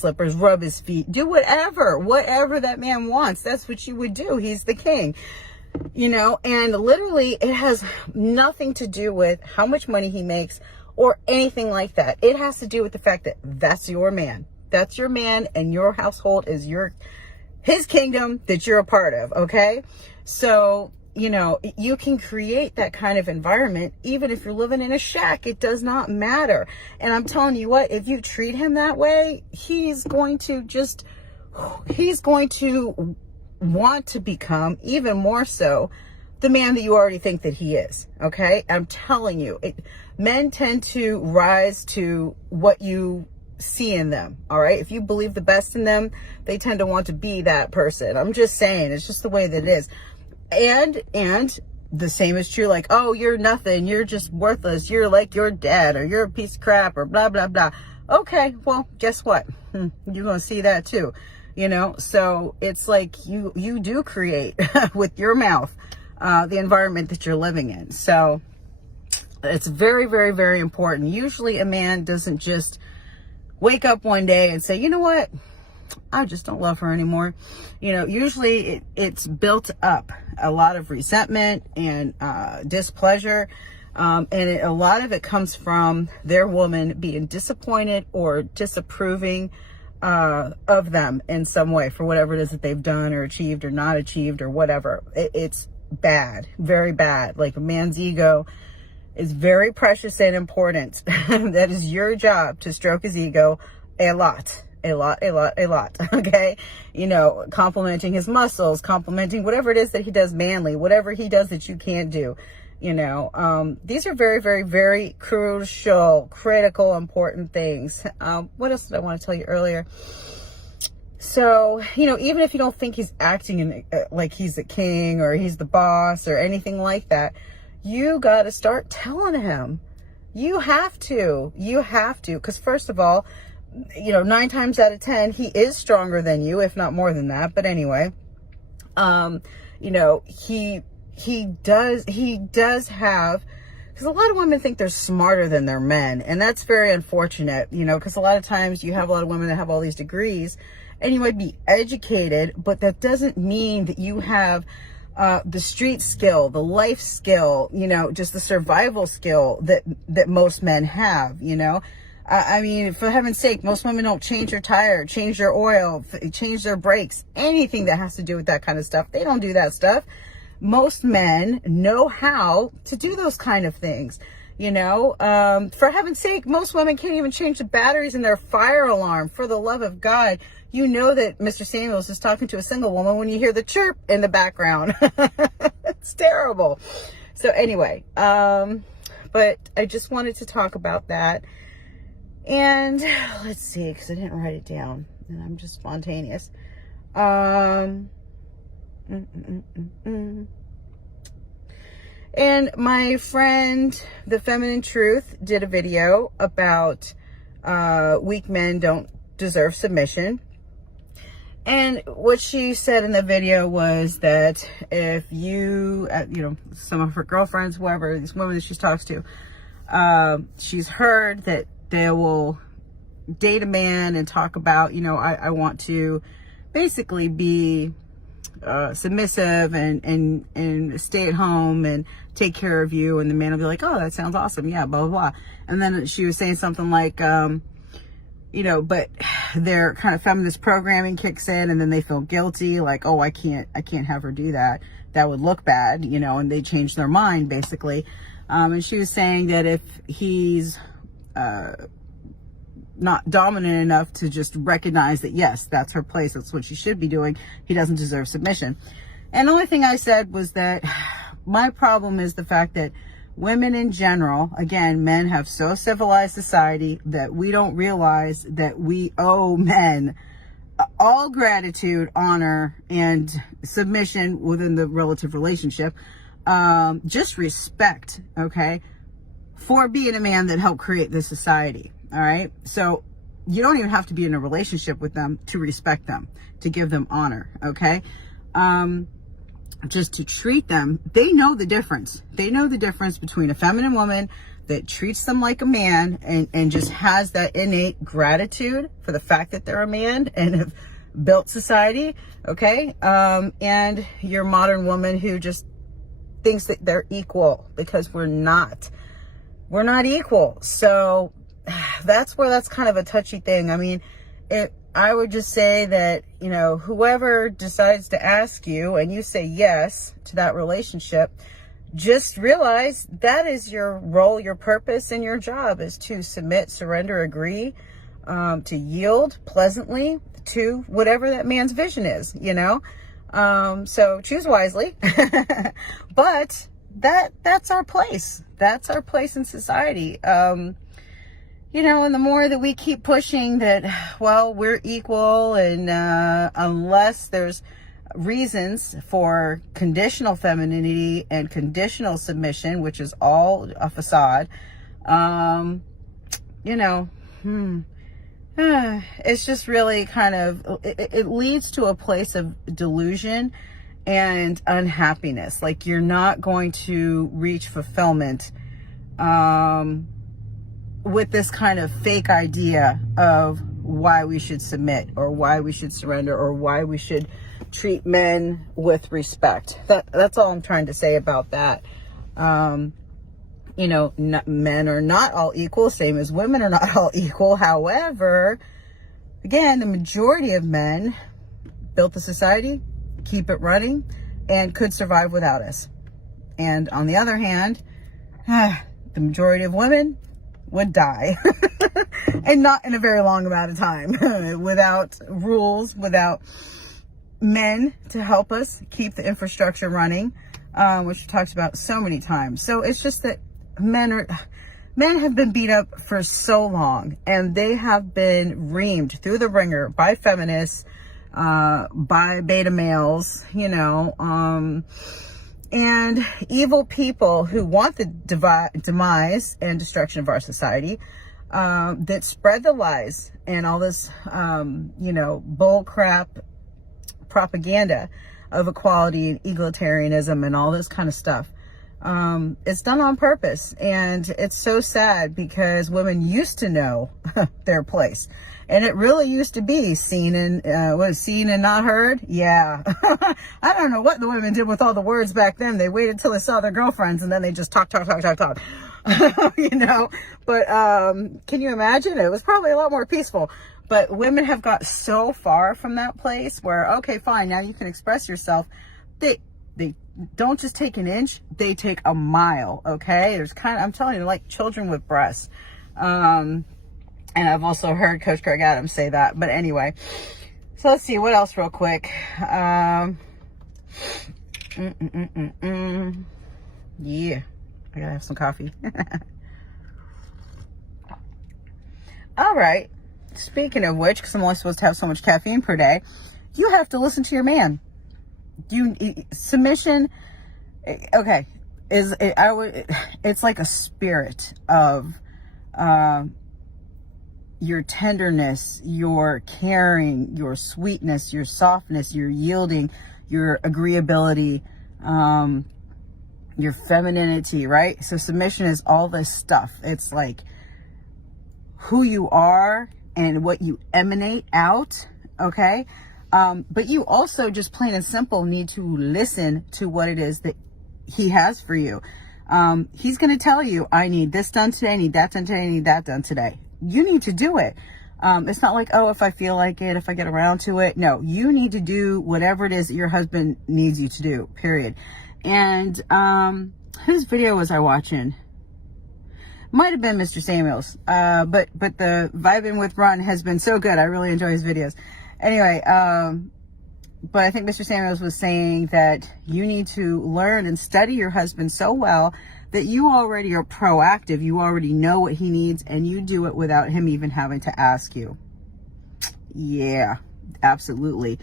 slippers, rub his feet, do whatever that man wants. That's what you would do. He's the king, and literally it has nothing to do with how much money he makes or anything like that. It has to do with the fact that that's your man. That's your man, and your household is his kingdom that you're a part of. Okay. So, you can create that kind of environment, even if you're living in a shack. It does not matter. And I'm telling you what, if you treat him that way, he's going to want to become even more so the man that you already think that he is. Okay. I'm telling you, men tend to rise to what you see in them. All right. If you believe the best in them, they tend to want to be that person. I'm just saying, it's just the way that it is. And the same is true, like, oh, you're nothing, you're just worthless, you're like your dad, or you're a piece of crap, or blah, blah, blah. Okay, well, guess what? You're going to see that too, So it's like you do create with your mouth the environment that you're living in. So it's very, very, very important. Usually a man doesn't just wake up one day and say, you know what? I just don't love her anymore. Usually it's built up a lot of resentment and displeasure. And a lot of it comes from their woman being disappointed or disapproving of them in some way for whatever it is that they've done or achieved or not achieved or whatever. It's bad, very bad. Like, a man's ego is very precious and important. That is your job, to stroke his ego a lot. Okay. Complimenting his muscles, complimenting whatever it is that he does manly, whatever he does that you can't do. These are very, very, very crucial, critical, important things. What else did I want to tell you earlier? So, even if you don't think he's acting like he's a king or he's the boss or anything like that, you got to start telling him. You have to, because first of all, 9 times out of 10, he is stronger than you, if not more than that. But anyway, he does have, because a lot of women think they're smarter than their men. And that's very unfortunate, because a lot of times you have a lot of women that have all these degrees and you might be educated, but that doesn't mean that you have the street skill, the life skill, just the survival skill that most men have, I mean, for heaven's sake, most women don't change their tire, change their oil, change their brakes, anything that has to do with that kind of stuff. They don't do that stuff. Most men know how to do those kind of things. For heaven's sake, most women can't even change the batteries in their fire alarm. For the love of God, that Mr. Samuels is talking to a single woman when you hear the chirp in the background. It's terrible. So anyway, but I just wanted to talk about that. And let's see, because I didn't write it down and I'm just spontaneous. And my friend, The Feminine Truth, did a video about weak men don't deserve submission. And what she said in the video was that if you, some of her girlfriends, whoever, these women that she talks to, she's heard that they will date a man and talk about, I want to basically be submissive and stay at home and take care of you. And the man will be like, oh, that sounds awesome. Yeah, blah, blah, blah. And then she was saying something like, but their kind of feminist programming kicks in and then they feel guilty. Like, oh, I can't have her do that. That would look bad, and they change their mind basically. And she was saying that if he's, not dominant enough to just recognize that, yes, that's her place, that's what she should be doing, he doesn't deserve submission. And the only thing I said was that my problem is the fact that women in general, again, men have so civilized society that we don't realize that we owe men all gratitude, honor, and submission within the relative relationship, just respect, okay, for being a man that helped create this society. All right. So you don't even have to be in a relationship with them to respect them, to give them honor. Okay. Just to treat them. They know the difference. They know the difference between a feminine woman that treats them like a man and just has that innate gratitude for the fact that they're a man and have built society, okay? And your modern woman who just thinks that they're equal, because we're not equal. So that's where that's kind of a touchy thing. I mean, I would just say that, you know, whoever decides to ask you and you say yes to that relationship, just realize that is your role, your purpose, and your job is to submit, surrender, agree, to yield pleasantly to whatever that man's vision is, you know? So choose wisely, but that's our place. That's our place in society. You know, and the more that we keep pushing that, well, we're equal, and unless there's reasons for conditional femininity and conditional submission, which is all a facade, you know, it's just really kind of, it leads to a place of delusion and unhappiness. Like, you're not going to reach fulfillment with this kind of fake idea of why we should submit or why we should surrender or why we should treat men with respect. That's all I'm trying to say about that. You know, men are not all equal, same as women are not all equal. However, again, the majority of men built the society, keep it running, and could survive without us. And on the other hand, the majority of women would die and not in a very long amount of time without rules, without men to help us keep the infrastructure running, which we talked about so many times. So it's just that men have been beat up for so long, and they have been reamed through the ringer by feminists, by beta males, you know, and evil people who want the demise and destruction of our society, that spread the lies and all this, you know, bull crap propaganda of equality and egalitarianism and all this kind of stuff. It's done on purpose, and it's so sad because women used to know their place. And it really used to be seen and not heard. Yeah. I don't know what the women did with all the words back then. They waited till they saw their girlfriends and then they just talk. You know, but, can you imagine? It was probably a lot more peaceful, but women have got so far from that place where, okay, fine. Now you can express yourself. They don't just take an inch, they take a mile. Okay. I'm telling you, like children with breasts. And I've also heard Coach Craig Adams say that. But anyway, so let's see what else real quick. Yeah, I gotta have some coffee. All right. Speaking of which, because I'm only supposed to have so much caffeine per day, you have to listen to your man. Submission, okay, it's like a spirit of, your tenderness, your caring, your sweetness, your softness, your yielding, your agreeability, your femininity, right? So submission is all this stuff. It's like who you are and what you emanate out, okay? But you also just plain and simple need to listen to what it is that he has for you. He's going to tell you, I need this done today, I need that done today, I need that done today. You need to do it. It's not like, oh, if I feel like it, if I get around to it. No, you need to do whatever it is that your husband needs you to do, period. And whose video was I watching? Might have been Mr. Samuels. But the Vibing with Run has been so good. I really enjoy his videos. Anyway, but I think Mr. Samuels was saying that you need to learn and study your husband so well that you already are proactive. You already know what he needs, and you do it without him even having to ask you. Yeah, absolutely.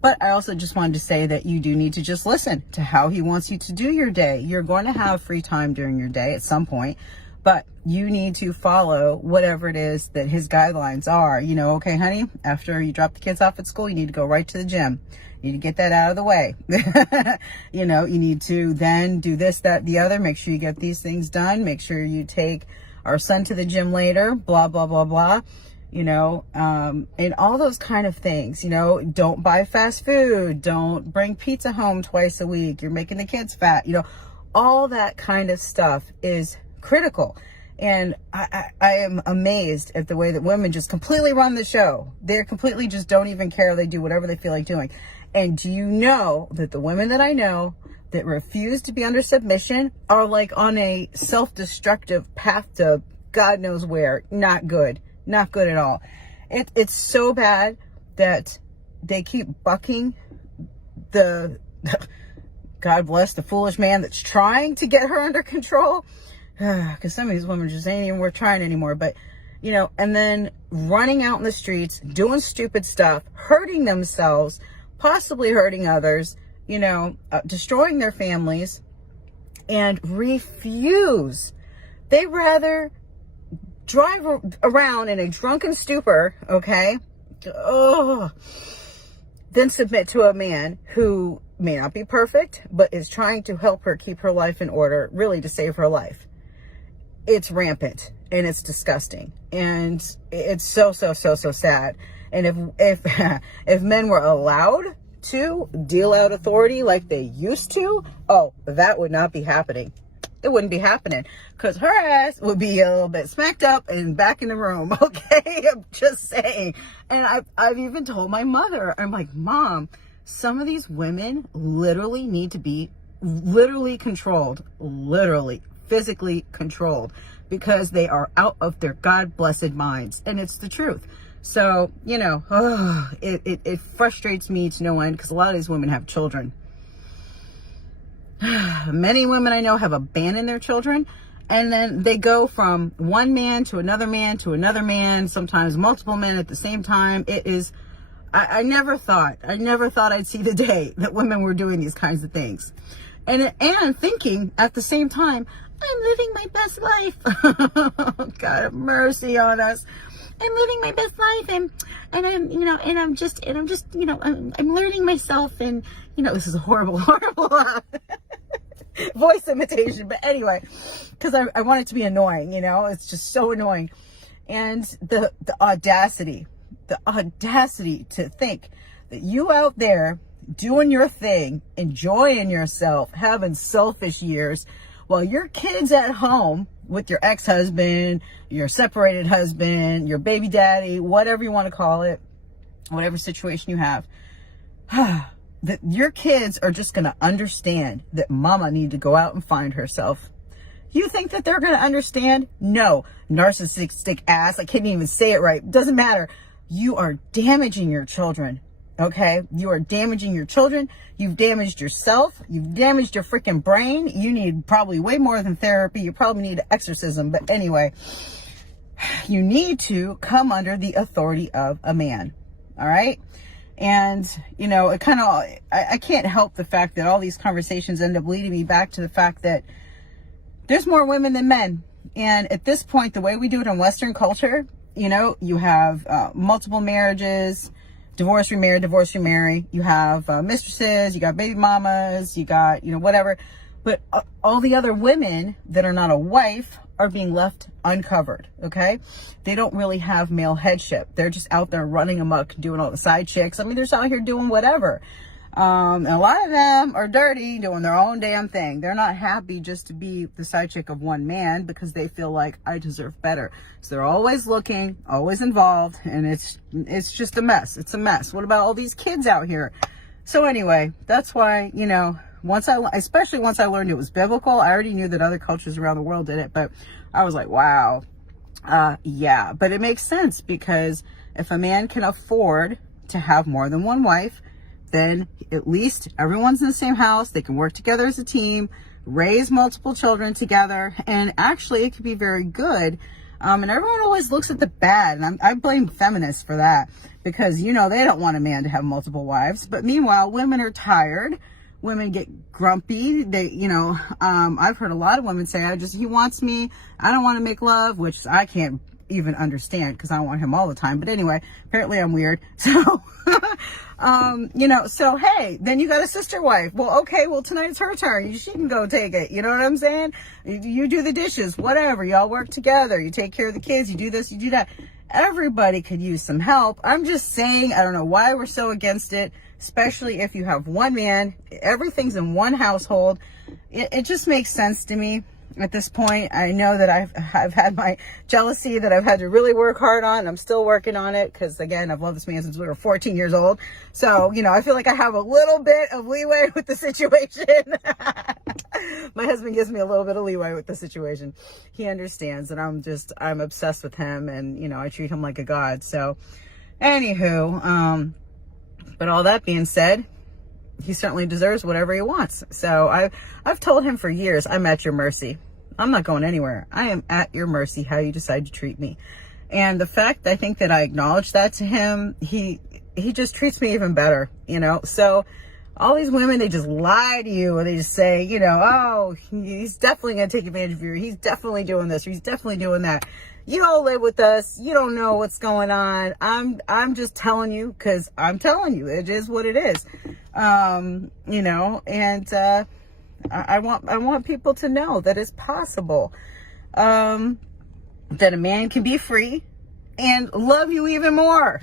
But I also just wanted to say that you do need to just listen to how he wants you to do your day. You're going to have free time during your day at some point, but you need to follow whatever it is that his guidelines are. You know, okay, honey, after you drop the kids off at school, you need to go right to the gym. You need to get that out of the way. You know, you need to then do this, that, the other. Make sure you get these things done. Make sure you take our son to the gym later, blah, blah, blah, blah. You know, and all those kind of things. You know, don't buy fast food. Don't bring pizza home twice a week. You're making the kids fat. You know, all that kind of stuff is critical. And I am amazed at the way that women just completely run the show. They're completely just don't even care. They do whatever they feel like doing. And do you know that the women that I know that refuse to be under submission are like on a self-destructive path to God knows where? Not good. Not good at all. It's so bad that they keep bucking the, God bless the foolish man that's trying to get her under control. Because some of these women just ain't even worth trying anymore. But, you know, and then running out in the streets, doing stupid stuff, hurting themselves, possibly hurting others, you know, destroying their families, and refuse. They rather drive around in a drunken stupor, okay, than submit to a man who may not be perfect, but is trying to help her keep her life in order, really to save her life. It's rampant and it's disgusting and it's so sad. And if men were allowed to deal out authority like they used to, oh, that would not be happening. It wouldn't be happening because her ass would be a little bit smacked up and back in the room. Okay, I'm just saying. And I've even told my mother, I'm like, Mom, some of these women literally need to be controlled, literally physically controlled, because they are out of their God blessed minds. And it's the truth. So, you know, it frustrates me to no end because a lot of these women have children. Many women I know have abandoned their children, and then they go from one man to another man to another man, sometimes multiple men at the same time. It is, I never thought I'd see the day that women were doing these kinds of things. And thinking at the same time, I'm living my best life. God have mercy on us. I'm living my best life, and I'm, you know, and I'm just, you know, I'm learning myself, and, you know, this is a horrible voice imitation, but anyway, because I want it to be annoying, you know, it's just so annoying. And the audacity to think that you out there doing your thing, enjoying yourself, having selfish years, while your kids at home with your ex-husband, your separated husband, your baby daddy, whatever you want to call it, whatever situation you have, that your kids are just going to understand that mama needed to go out and find herself. You think that they're going to understand? No. Narcissistic ass. I can't even say it right. Doesn't matter. You are damaging your children. Okay? You are damaging your children. You've damaged yourself. You've damaged your freaking brain. You need probably way more than therapy. You probably need exorcism. But anyway, you need to come under the authority of a man. All right? And, you know, it kind of, I can't help the fact that all these conversations end up leading me back to the fact that there's more women than men. And at this point, the way we do it in Western culture, you know, you have multiple marriages, divorce, remarry. You have mistresses, you got baby mamas, you got, you know, whatever. But all the other women that are not a wife are being left uncovered, okay? They don't really have male headship. They're just out there running amok, doing all the side chicks. I mean, they're just out here doing whatever. And a lot of them are dirty, doing their own damn thing. They're not happy just to be the side chick of one man because they feel like I deserve better. So they're always looking, always involved, and it's just a mess. It's a mess. What about all these kids out here? So anyway, that's why, you know, especially once I learned it was biblical. I already knew that other cultures around the world did it, but I was like, wow. Yeah, but it makes sense because if a man can afford to have more than one wife, then at least everyone's in the same house. They can work together as a team, raise multiple children together, and actually it could be very good. And everyone always looks at the bad, and I blame feminists for that because, you know, they don't want a man to have multiple wives. But meanwhile, women are tired. women get grumpy. I've heard a lot of women say, he wants me. I don't want to make love, which I can't even understand because I want him all the time. But anyway, apparently I'm weird. So, so hey, then you got a sister wife. Well, okay, well, tonight it's her turn. She can go take it. You know what I'm saying? You do the dishes, whatever. Y'all work together. You take care of the kids. You do this, you do that. Everybody could use some help. I'm just saying, I don't know why we're so against it, especially if you have one man, everything's in one household. It just makes sense to me at this point. I know that I've had my jealousy that I've had to really work hard on. I'm still working on it because, again, I've loved this man since we were 14 years old. So, I feel like I have a little bit of leeway with the situation. My husband gives me a little bit of leeway with the situation. He understands that I'm obsessed with him, and, I treat him like a god. So, anywho, but all that being said, he certainly deserves whatever he wants. So I've told him for years, I'm at your mercy. I'm not going anywhere. I am at your mercy how you decide to treat me. And the fact, I think that I acknowledge that to him, he just treats me even better, So all these women, they just lie to you, and they just say, oh, he's definitely going to take advantage of you. He's definitely doing this, or he's definitely doing that. You don't live with us. You don't know what's going on. I'm just telling you because I'm telling you. It is what it is. And I want people to know that it's possible that a man can be free and love you even more,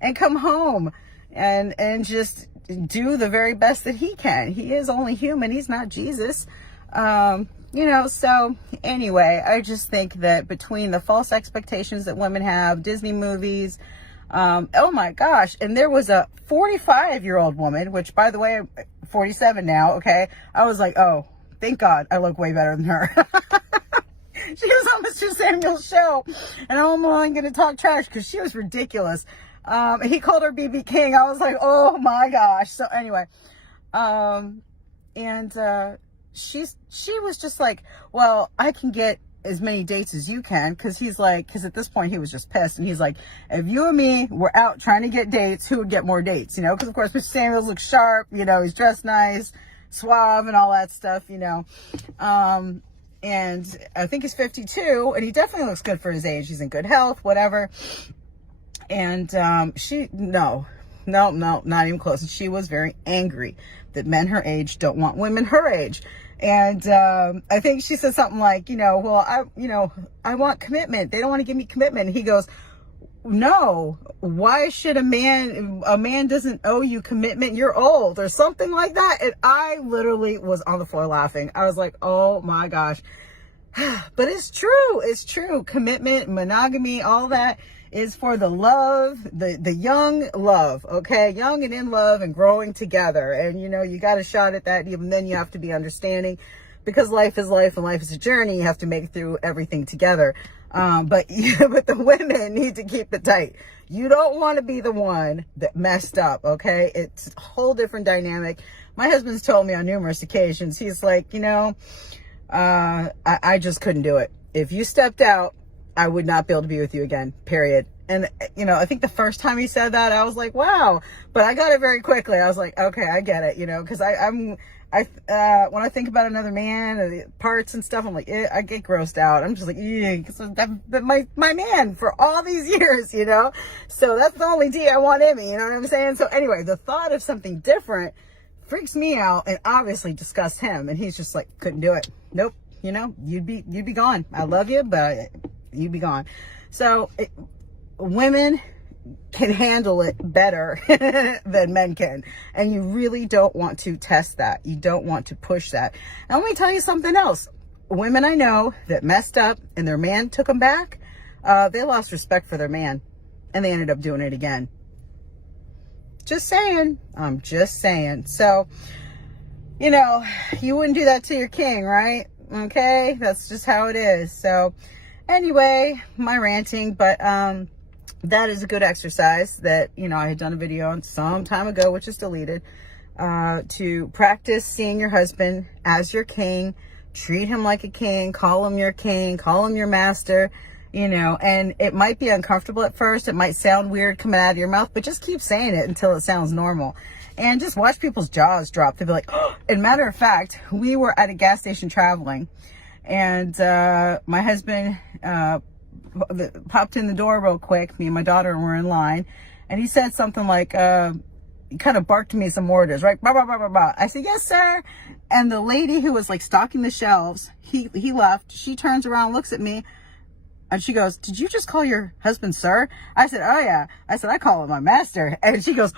and come home and just do the very best that he can. He is only human. He's not Jesus. So anyway, I just think that between the false expectations that women have, Disney movies, oh my gosh. And there was a 45-year-old woman, which, by the way, I'm 47 now. Okay. I was like, oh, thank God I look way better than her. She was on Mr. Samuel's show, and I'm only going to talk trash because she was ridiculous. He called her BB King. I was like, oh my gosh. So anyway, she was just like, well, I can get as many dates as you can, because at this point he was just pissed, and he's like, if you and me were out trying to get dates, who would get more dates? Because of course Mr. Samuels looks sharp, he's dressed nice, suave, and all that stuff, and I think he's 52, and he definitely looks good for his age. He's in good health, whatever. And no, not even close. She was very angry that men her age don't want women her age. And I think she said something like, I want commitment. They don't want to give me commitment. And he goes, no, why should a man doesn't owe you commitment? You're old, or something like that. And I literally was on the floor laughing. I was like, oh my gosh. But it's true. It's true. Commitment, monogamy, all that is for the love, the young love, okay? Young and in love and growing together. And, you got a shot at that. Even then you have to be understanding, because life is life and life is a journey. You have to make it through everything together. But the women need to keep it tight. You don't want to be the one that messed up, okay? It's a whole different dynamic. My husband's told me on numerous occasions, he's like, I just couldn't do it. If you stepped out, I would not be able to be with you again, period. And, I think the first time he said that, I was like, wow. But I got it very quickly. I was like, okay, I get it, because when I think about another man and the parts and stuff, I'm like, I get grossed out. I'm just like, but my man for all these years, so that's the only D I want in me. You know what I'm saying? So anyway, the thought of something different freaks me out and obviously disgusts him. And he's just like, couldn't do it. Nope. You'd be gone. I love you, but you'd be gone. So women can handle it better than men can. And you really don't want to test that. You don't want to push that. And let me tell you something else. Women I know that messed up and their man took them back, they lost respect for their man and they ended up doing it again. Just saying. I'm just saying. So, you wouldn't do that to your king, right? Okay. That's just how it is. So anyway, my ranting, but, that is a good exercise that, I had done a video on some time ago, which is deleted, to practice seeing your husband as your king, treat him like a king, call him your king, call him your master, you know, and it might be uncomfortable at first. It might sound weird coming out of your mouth, but just keep saying it until it sounds normal. And just watch people's jaws drop. They'll be like, oh. And matter of fact, we were at a gas station traveling, and my husband popped in the door real quick. Me and my daughter were in line, and he said something like, he kind of barked me some orders, right? Blah, blah, blah, blah, blah. I said, yes, sir. And the lady who was like stocking the shelves, he left. She turns around, looks at me, and she goes, did you just call your husband sir? I said, oh yeah. I said, I call him my master. And she goes,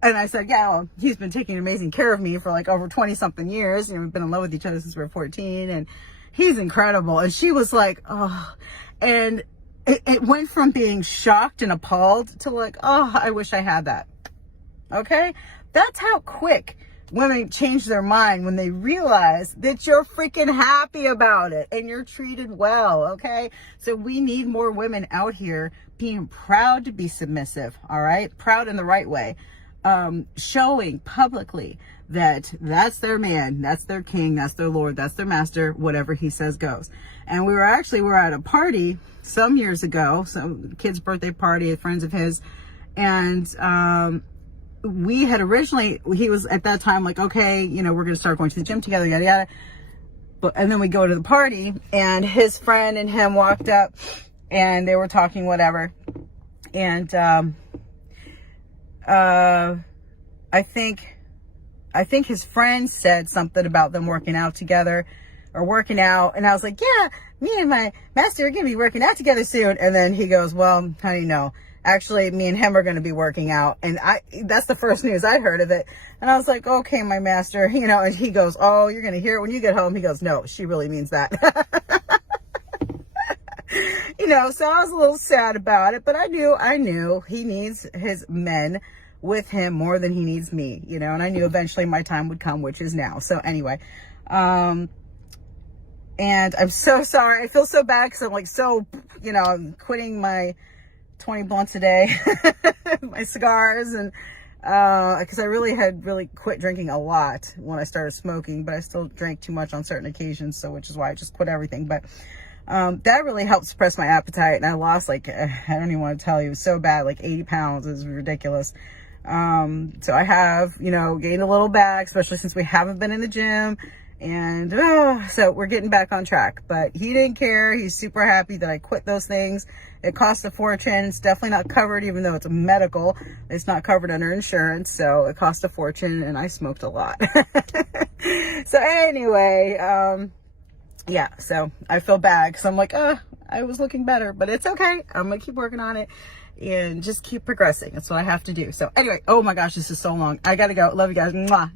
and I said, yeah, well, he's been taking amazing care of me for like over 20 something years. You know, we've been in love with each other since we were 14, and he's incredible. And she was like, oh, and it went from being shocked and appalled to like, oh, I wish I had that. Okay? That's how quick women change their mind when they realize that you're freaking happy about it and you're treated well. Okay? So we need more women out here being proud to be submissive. All right? Proud in the right way. Showing publicly that that's their man, that's their king, that's their lord, that's their master, whatever he says goes. And we were at a party some years ago, some kid's birthday party, friends of his, and we had originally, he was at that time like, okay, you know, we're going to start going to the gym together, yada, yada. But, and then we go to the party, and his friend and him walked up, and they were talking, whatever. And, I think his friend said something about them working out together or working out. And I was like, yeah, me and my master are going to be working out together soon. And then he goes, well, how do you know? Actually, me and him are going to be working out. And that's the first news I heard of it. And I was like, okay, my master, you know, and he goes, oh, you're going to hear it when you get home. He goes, no, she really means that. You know, so I was a little sad about it, but I knew he needs his men with him more than he needs me, you know, and I knew eventually my time would come, which is now. So anyway, and I'm so sorry. I feel so bad because I'm like, so, you know, I'm quitting my 20 blunts a day, my cigars, and because I had really quit drinking a lot when I started smoking, but I still drank too much on certain occasions, so which is why I just quit everything. But that really helped suppress my appetite, and I lost like, I don't even want to tell you, it was so bad, like 80 pounds. It was ridiculous. So I have, you know, gained a little back, especially since we haven't been in the gym, and so we're getting back on track. But he didn't care. He's super happy that I quit those things. It cost a fortune. It's definitely not covered, even though it's medical. It's not covered under insurance, so it cost a fortune, and I smoked a lot. So anyway, yeah, so I feel bad because I'm like, I was looking better, but it's okay. I'm gonna keep working on it and just keep progressing. That's what I have to do. So anyway, oh my gosh, this is so long. I gotta go. Love you guys. Mwah.